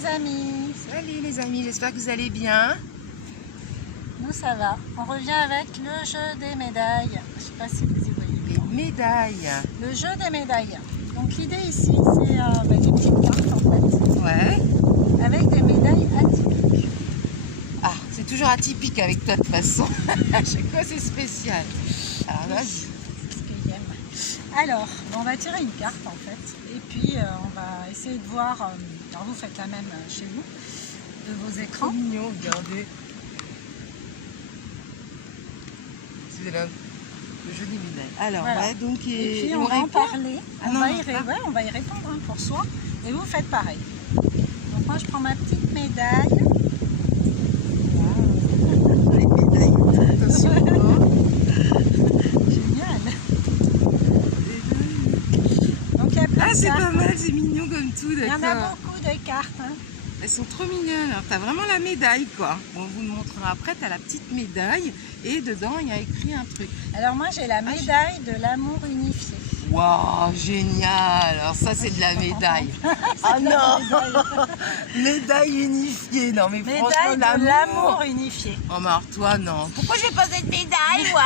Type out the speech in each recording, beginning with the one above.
les amis. Salut les amis, j'espère que vous allez bien. Nous ça va. On revient avec le jeu des médailles. Je sais pas si vous y voyez. Les médailles. Le jeu des médailles. Donc l'idée ici c'est des petites cartes en fait. Ouais. Avec des médailles atypiques. Ah, c'est toujours atypique avec toi de toute façon. À chaque fois c'est spécial. Alors là, C'est ce qu'il aime. Alors, on va tirer une carte en fait. Et puis on va essayer de voir. Alors vous faites la même chez vous. De vos trop écrans. mignon, regardez. C'est le jeu des médailles. Alors, Voilà. ouais, donc Et puis on on va en répond. parler, Ah on, non, va non, y pas. on va y répondre pour soi et vous faites pareil. Donc moi je prends ma petite médaille. Wow. Les médailles. Attention. Génial. Donc il y a plein Ah, de c'est cartes. pas mal, c'est mignon comme tout, Il y en a d'accord. beaucoup de cartes. Hein. Elles sont trop mignonnes. Alors, t'as vraiment la médaille, quoi. Bon, on vous le montrera après. T'as la petite médaille et dedans, il y a écrit un truc. Alors moi j'ai la médaille de l'amour unifié. Waouh, génial. Alors ça, c'est de la médaille. Ah de la non. Médaille unifiée. Non, mais Médaille franchement, de l'amour unifié. Oh, mais alors toi, non. Pourquoi j'ai pas cette médaille, moi?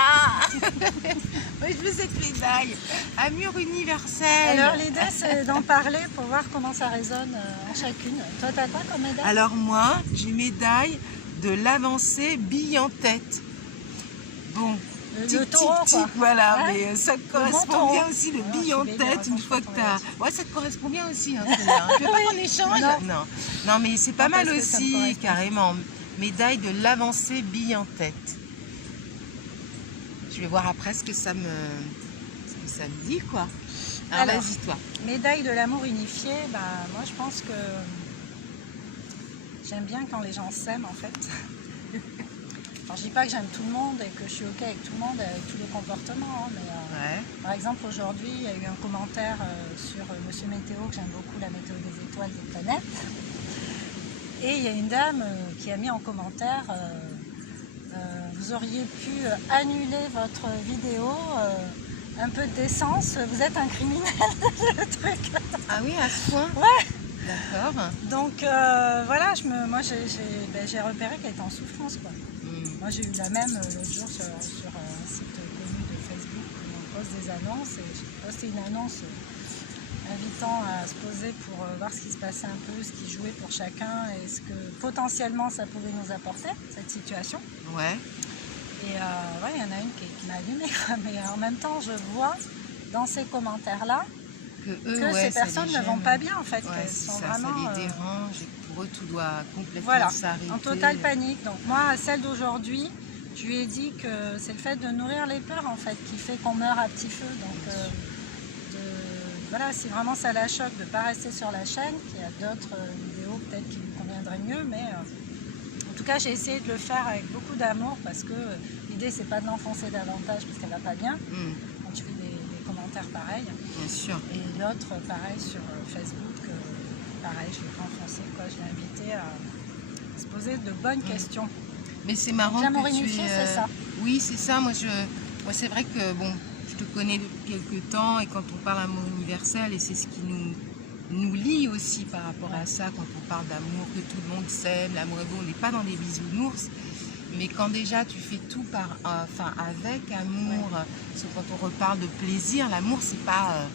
Moi, je veux cette médaille. Amour universel. Alors l'idée c'est d'en parler pour voir comment ça résonne en chacune. Toi t'as quoi comme médaille? Alors moi, j'ai médaille de l'avancée bille en tête. Bon, le taureau quoi. voilà, Ouais. mais ça bon correspond taureau. bien aussi, le Non, bille je en suis belle, tête, une je fois que pense t'as... qu'on Ouais, ça te correspond bien aussi, hein, celle-là. Tu veux pas qu'on échange? Non. Non, mais c'est pas Non, mal parce que ça me aussi, correspond. carrément. Médaille de l'avancée bille en tête. Je vais voir après ce que ça me dit, quoi. Alors, vas-y, toi. Médaille de l'amour unifié, bah, moi je pense que j'aime bien quand les gens s'aiment en fait. Alors, je dis pas que j'aime tout le monde et que je suis ok avec tout le monde, avec tous les comportements, hein, mais Ouais. par exemple aujourd'hui il y a eu un commentaire sur Monsieur Météo, que j'aime beaucoup, la météo des étoiles, des planètes. Et il y a une dame qui a mis en commentaire vous auriez pu annuler votre vidéo, un peu de décence, vous êtes un criminel, le truc. Ah oui, à ce point? Ouais. D'accord. Donc voilà, moi j'ai repéré qu'elle était en souffrance quoi. Moi j'ai eu la même l'autre jour sur un site connu de Facebook où on poste des annonces et j'ai posté une annonce invitant à se poser pour voir ce qui se passait un peu, ce qui jouait pour chacun et ce que potentiellement ça pouvait nous apporter, cette situation. Ouais. Et ouais, il y en a une qui m'a allumée, mais en même temps je vois dans ces commentaires-là que ces personnes ne vont pas bien en fait, Ouais, qu'elles c'est sont ça, vraiment... ça les dérange et pour eux tout doit complètement Voilà, s'arrêter. en totale panique. Donc moi, celle d'aujourd'hui, je lui ai dit que c'est le fait de nourrir les peurs en fait qui fait qu'on meurt à petit feu. Donc voilà, si vraiment ça la choque de ne pas rester sur la chaîne, qu'il y a d'autres vidéos peut-être qui lui conviendraient mieux, mais en tout cas j'ai essayé de le faire avec beaucoup d'amour parce que l'idée c'est pas de l'enfoncer davantage parce qu'elle va pas bien. Quand tu fais des commentaires pareils. Bien sûr. Et l'autre pareil sur Facebook, pareil je l'ai pas enfoncé quoi, je l'ai invité à se poser de bonnes questions. Mais c'est marrant L'amour que tu unifié, es... c'est ça. Oui, c'est ça. Moi c'est vrai que bon, je te connais depuis quelques temps et quand on parle d'amour universel, et c'est ce qui nous lie aussi par rapport à ça, quand on parle d'amour, que tout le monde s'aime, l'amour est beau, on n'est pas dans des bisounours. Mais quand déjà tu fais tout avec amour, parce que quand on reparle de plaisir, l'amour c'est pas...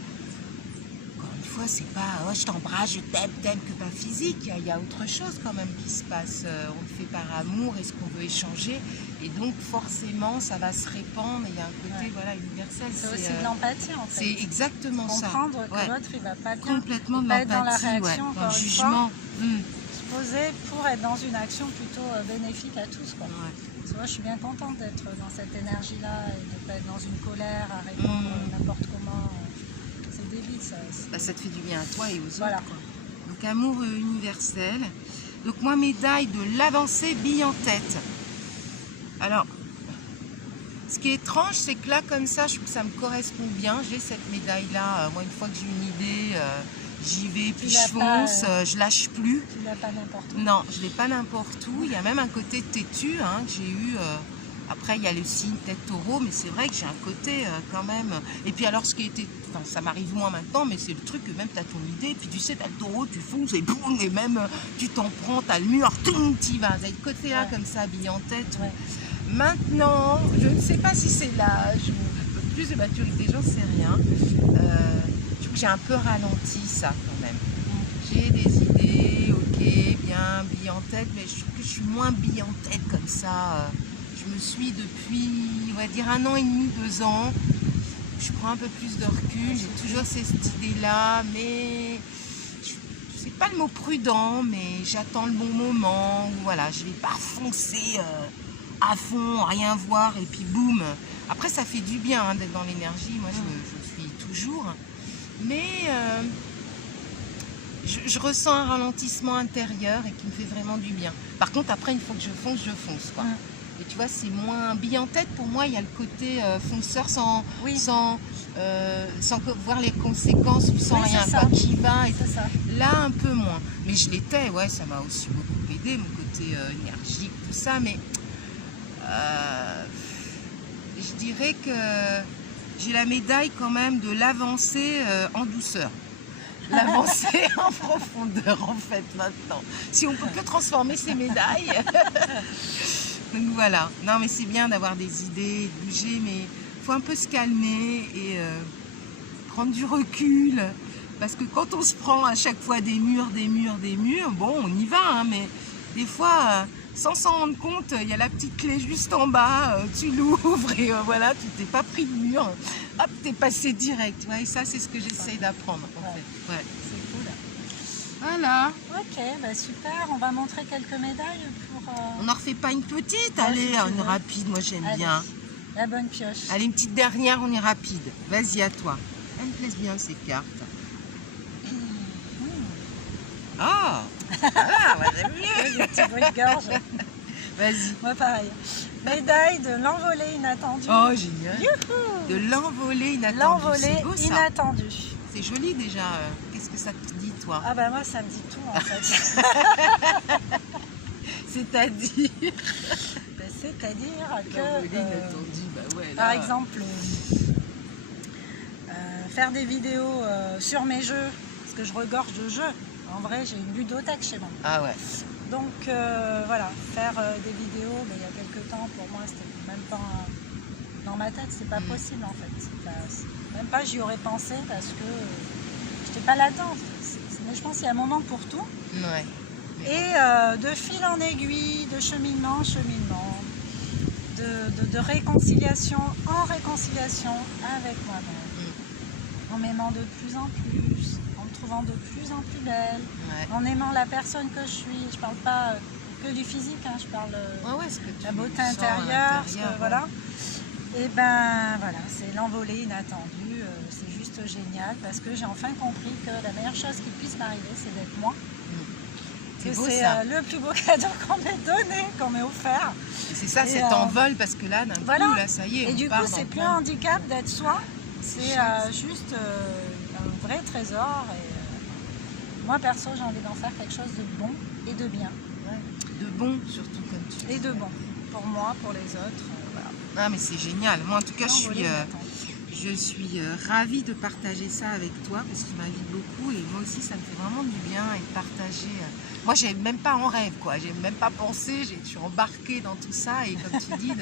encore une fois, c'est pas oh, je t'embrasse, je t'aime, que pas physique. Il y a autre chose quand même qui se passe. On le fait par amour, est-ce qu'on veut échanger? Et donc forcément ça va se répandre, il y a un côté voilà, universel. C'est aussi de l'empathie en fait. C'est exactement ça. Comprendre que l'autre il va pas bien. Complètement de pas être dans la l'empathie, réaction, dans encore le une jugement. Se poser pour être dans une action plutôt bénéfique à tous. Quoi. Ouais. Parce que moi, je suis bien contente d'être dans cette énergie-là et de ne pas être dans une colère à répondre n'importe comment. C'est débile ça. Bah, ça te fait du bien à toi et aux Voilà. autres. Quoi. Donc amour universel. Donc moi médaille de l'avancée bille en tête. Alors, ce qui est étrange, c'est que là comme ça, je trouve que ça me correspond bien. J'ai cette médaille-là. Moi une fois que j'ai une idée, j'y vais, puis je fonce, je lâche plus. Tu l'as pas n'importe où. Non, je l'ai pas n'importe où. Il y a même un côté têtu que j'ai eu Après, il y a le signe tête taureau, mais c'est vrai que j'ai un côté quand même. Et puis alors, ce qui était, enfin, ça m'arrive moins maintenant, mais c'est le truc que même tu as ton idée, puis tu sais, tu as le taureau, tu fonces et boum, et même tu t'en prends, tu as le mur, tu vas. Tu as le côté là, comme ça, habillé en tête. Ouais. Maintenant, je ne sais pas si c'est l'âge ou plus de maturité, j'en sais rien. Je trouve que j'ai un peu ralenti ça quand même. J'ai des idées, ok, bien, billes en tête, mais je trouve que je suis moins bille en tête comme ça. Je me suis depuis, on va dire, 1 an et demi, 2 ans. Je prends un peu plus de recul, j'ai toujours cette idée-là, mais c'est pas le mot prudent, mais j'attends le bon moment où voilà, je vais pas foncer à fond, rien voir et puis boum. Après, ça fait du bien hein, d'être dans l'énergie, moi je suis toujours, mais je ressens un ralentissement intérieur et qui me fait vraiment du bien. Par contre, après, une fois que je fonce quoi. Et tu vois, c'est moins bille en tête. Pour moi, il y a le côté fonceur sans voir les conséquences ou sans rien, quoi, qui va. Et ça. Là, un peu moins. Mais je l'étais, ouais, ça m'a aussi beaucoup aidé, mon côté énergique, tout ça. Mais je dirais que j'ai la médaille quand même de l'avancée en douceur. L'avancée en profondeur, en fait, maintenant. Si on peut que transformer ces médailles. Donc voilà, non mais c'est bien d'avoir des idées, de bouger, mais il faut un peu se calmer et prendre du recul. Parce que quand on se prend à chaque fois des murs, bon on y va, hein, mais des fois, sans s'en rendre compte, il y a la petite clé juste en bas, tu l'ouvres et voilà, tu t'es pas pris de mur, hop, t'es passé direct. Ouais, et ça c'est ce que j'essaye d'apprendre en fait. Ouais. C'est cool. Voilà. Ok, bah super, on va montrer quelques médailles pour... On n'en refait pas une petite? Ouais, Allez, si tu une veux. rapide, moi j'aime Allez, bien. la bonne pioche. Allez, une petite dernière, on est rapide. Vas-y, à toi. Elles me plaisent bien ces cartes. Ah, voilà, moi j'aime mieux. Des petits bruits de gorge. Vas-y. Moi pareil. Médaille de l'envolée inattendue. Oh, génial. Youhou! De l'envolée inattendue. L'envolée C'est beau ça. inattendue. C'est joli déjà. Qu'est-ce que ça te dit, toi? Ah bah moi ça me dit tout en fait. C'est-à-dire Ben, c'est-à-dire que l'envolée inattendue, bah ouais. Là. par exemple faire des vidéos sur mes jeux, parce que je regorge de jeux. En vrai j'ai une ludothèque chez moi. Ah ouais. Donc voilà, faire des vidéos, mais il y a quelques temps pour moi c'était même pas dans ma tête, c'est pas possible en fait. Même pas j'y aurais pensé parce que j'étais pas là-dedans. Mais je pense qu'il y a un moment pour tout. Ouais. Et de fil en aiguille, de cheminement en cheminement, de réconciliation en réconciliation avec moi-même, en m'aimant de plus en plus, en me trouvant de plus en plus belle, en aimant la personne que je suis. Je parle pas que du physique, hein, je parle de la beauté intérieure, voilà. Et ben voilà, c'est l'envolée inattendue, c'est juste génial parce que j'ai enfin compris que la meilleure chose qui puisse m'arriver, c'est d'être moi. Que c'est le plus beau cadeau qu'on m'ait donné, qu'on m'ait offert. Et c'est ça, cet envol, parce que là, d'un coup, là, ça y est, et du coup, c'est plus un handicap d'être soi, c'est juste un vrai trésor. Et moi, perso, j'ai envie d'en faire quelque chose de bon et de bien. Ouais. De bon, surtout, comme tu dis. Et de bon, pour moi, pour les autres. Voilà. Ah, mais c'est génial. Moi, en tout cas, je suis ravie de partager ça avec toi parce qu'il m'invite beaucoup et moi aussi ça me fait vraiment du bien et de partager. Moi j'ai même pas en rêve quoi, j'ai même pas pensé, je suis embarquée dans tout ça et comme tu dis,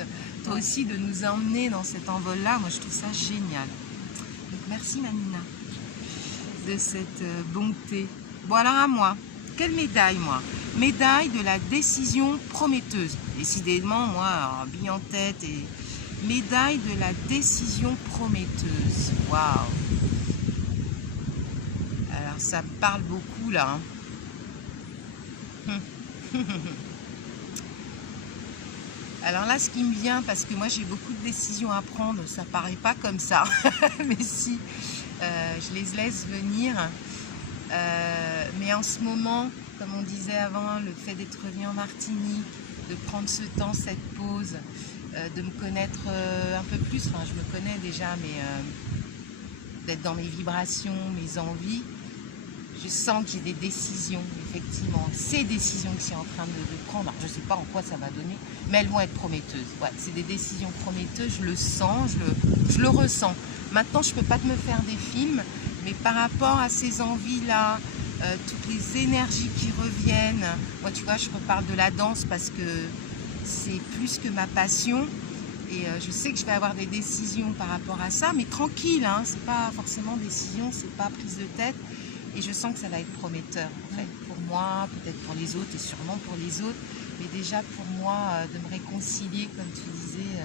toi aussi de nous emmener dans cet envol là, moi je trouve ça génial. Donc merci Manina de cette bonté. Bon alors à moi, quelle médaille moi? Médaille de la décision prometteuse. Décidément moi, bille en tête et... Médaille de la décision prometteuse. Waouh! Alors ça me parle beaucoup là. Hein. Alors là, ce qui me vient, parce que moi j'ai beaucoup de décisions à prendre, ça paraît pas comme ça, mais si, je les laisse venir. Mais en ce moment, comme on disait avant, le fait d'être revenu en Martinique, de prendre ce temps, cette pause, de me connaître un peu plus, enfin je me connais déjà, mais d'être dans mes vibrations, mes envies, je sens que j'ai des décisions, effectivement, ces décisions que je suis en train de prendre. Alors, je ne sais pas en quoi ça va donner, mais elles vont être prometteuses. Ouais, c'est des décisions prometteuses, je le sens, je le ressens. Maintenant, je ne peux pas te me faire des films, mais par rapport à ces envies-là, toutes les énergies qui reviennent, moi, tu vois, je reparle de la danse parce que c'est plus que ma passion. Et je sais que je vais avoir des décisions par rapport à ça, mais tranquille, hein, c'est pas forcément décision, c'est pas prise de tête. Et je sens que ça va être prometteur, en fait, pour moi, peut-être pour les autres et sûrement pour les autres. Mais déjà pour moi, de me réconcilier, comme tu disais,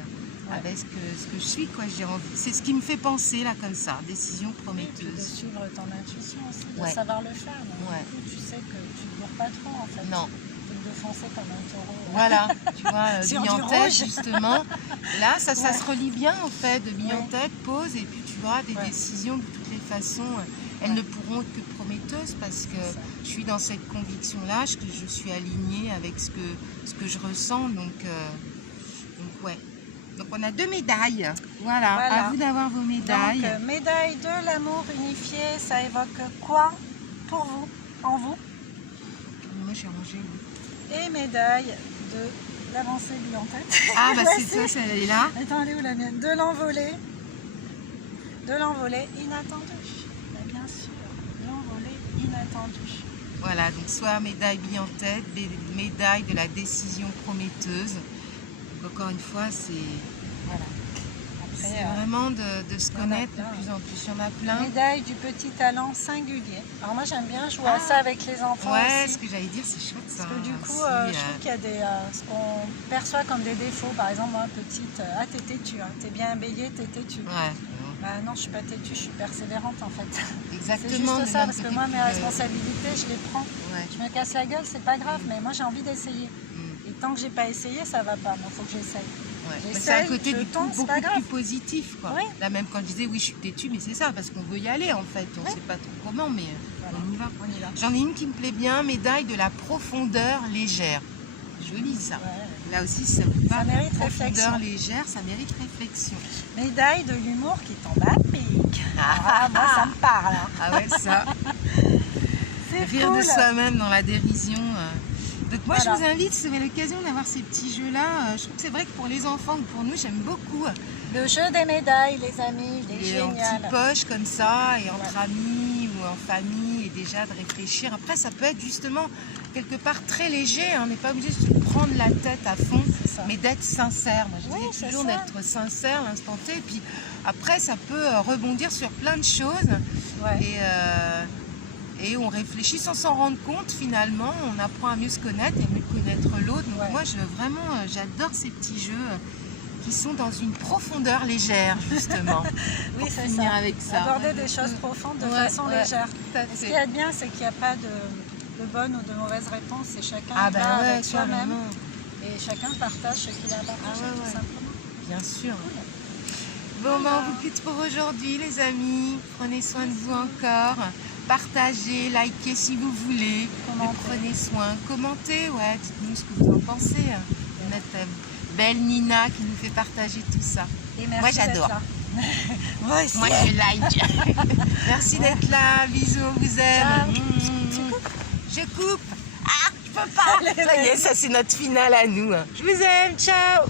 avec ce que je suis, quoi, j'ai envie. C'est ce qui me fait penser, là, comme ça, décision prometteuse. Et de suivre ton intuition aussi, de savoir le faire. Donc, du coup, tu sais que tu ne cours pas trop, en fait. Non. De foncer comme un taureau. Voilà, tu vois, bille en tête, rouge. justement. Là, ça se relie bien, en fait, de bille en tête, pause, et puis tu vois, des décisions, de toutes les façons, elles ne pourront être que prometteuses parce que je suis dans cette conviction-là, que je suis alignée avec ce que je ressens, donc ouais. Donc on a 2 médailles, voilà. À vous d'avoir vos médailles. Donc, médaille de l'amour unifié, ça évoque quoi pour vous, en vous? Moi j'ai rangé, oui. Et médaille de l'avancée bille en tête. Ah bah c'est toi, celle est là. Attends, elle est où la mienne? De l'envolée inattendue. Bah, bien sûr, l'envolée inattendue. Voilà, donc soit médaille bille en tête, médaille de la décision prometteuse. Donc, encore une fois, c'est vraiment de se connaître de plus en plus. Il y en a plein. Médaille du petit talent singulier. Alors moi j'aime bien jouer à ça avec les enfants aussi. Ce que j'allais dire, c'est chouette ça. Parce que du coup, je trouve qu'il y a ce qu'on perçoit comme des défauts. Par exemple, moi, petite, t'es têtue, hein. T'es bien habillée, t'es têtue. Ouais. Bah non, je suis pas têtue, je suis persévérante en fait. Exactement. C'est juste ça, parce que moi, mes responsabilités, je les prends. Ouais. Je me casse la gueule, c'est pas grave, mais moi j'ai envie d'essayer. Et tant que j'ai pas essayé, ça va pas. Il faut que j'essaye. Ouais. C'est un côté du coup beaucoup plus positif, quoi. Ouais. Là même quand je disais oui je suis têtue, mais c'est ça, parce qu'on veut y aller en fait, on ne sait pas trop comment, mais on y va. J'en ai une qui me plaît bien, médaille de la profondeur légère. Joli ça. Ouais. Là aussi ça me parle, mérite profondeur légère, ça mérite réflexion. Médaille de l'humour qui tombe à pic. Moi ça me parle. Ah ouais ça. C'est rire cool. De soi-même dans la dérision. Donc moi je vous invite, si vous avez l'occasion d'avoir ces petits jeux-là, je trouve que c'est vrai que pour les enfants ou pour nous, j'aime beaucoup. Le jeu des médailles, les amis, il est génial. En petite poche comme ça, et entre amis ou en famille, et déjà de réfléchir. Après ça peut être justement quelque part très léger, on n'est pas obligé de se prendre la tête à fond, mais d'être sincère. Moi je dis toujours d'être sincère l'instant T, et puis après ça peut rebondir sur plein de choses. Et on réfléchit sans s'en rendre compte finalement, on apprend à mieux se connaître et mieux connaître l'autre. Donc moi j'adore ces petits jeux qui sont dans une profondeur légère justement. Oui, c'est ça. Avec ça. Aborder des choses profondes de façon légère. Et ce qu'il y a de bien, c'est qu'il n'y a pas de bonne ou de mauvaise réponse, et chacun va avec soi-même. Et chacun partage ce qu'il a à partager tout simplement. Bien sûr. Bon, on vous quitte pour aujourd'hui les amis, prenez soin de vous encore. Partagez, likez si vous voulez, prenez soin, commentez, dites-nous ce que vous en pensez de notre belle Nina qui nous fait partager tout ça. Et merci. Moi j'adore. Moi aussi. Moi je like. Merci d'être là, bisous, on vous aime. Je coupe. Ah, je peux pas. Ça y est, ça c'est notre finale à nous. Je vous aime, ciao.